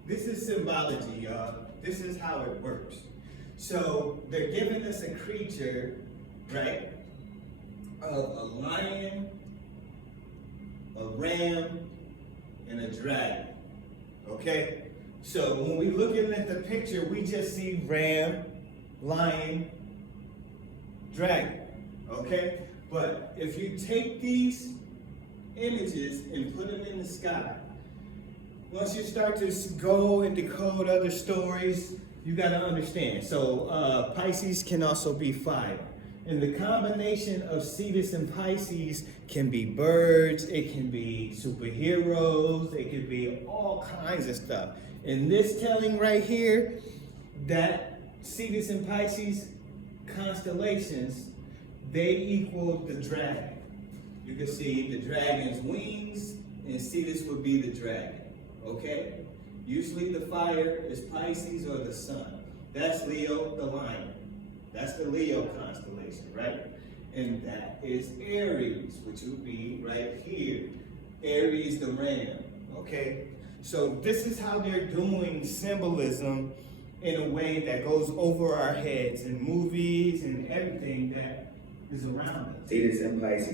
this is symbology, y'all. This is how it works. So they're giving us a creature, right, of a lion, a ram, and a dragon, okay? So when we looking at the picture, we just see ram, lion, dragon, okay? But if you take these images and put them in the sky, once you start to go and decode other stories, you got to understand. So Pisces can also be fire. And the combination of Cetus and Pisces can be birds, it can be superheroes, it could be all kinds of stuff. In this telling right here, that Cetus and Pisces constellations, they equal the dragon. You can see the dragon's wings, and Cetus would be the dragon, okay? Usually the fire is Pisces or the sun. That's Leo, the lion. That's the Leo constellation, right? And that is Aries, which would be right here. Aries, the ram, okay? So this is how they're doing symbolism in a way that goes over our heads in movies and everything that is around us. Cetus and Pisces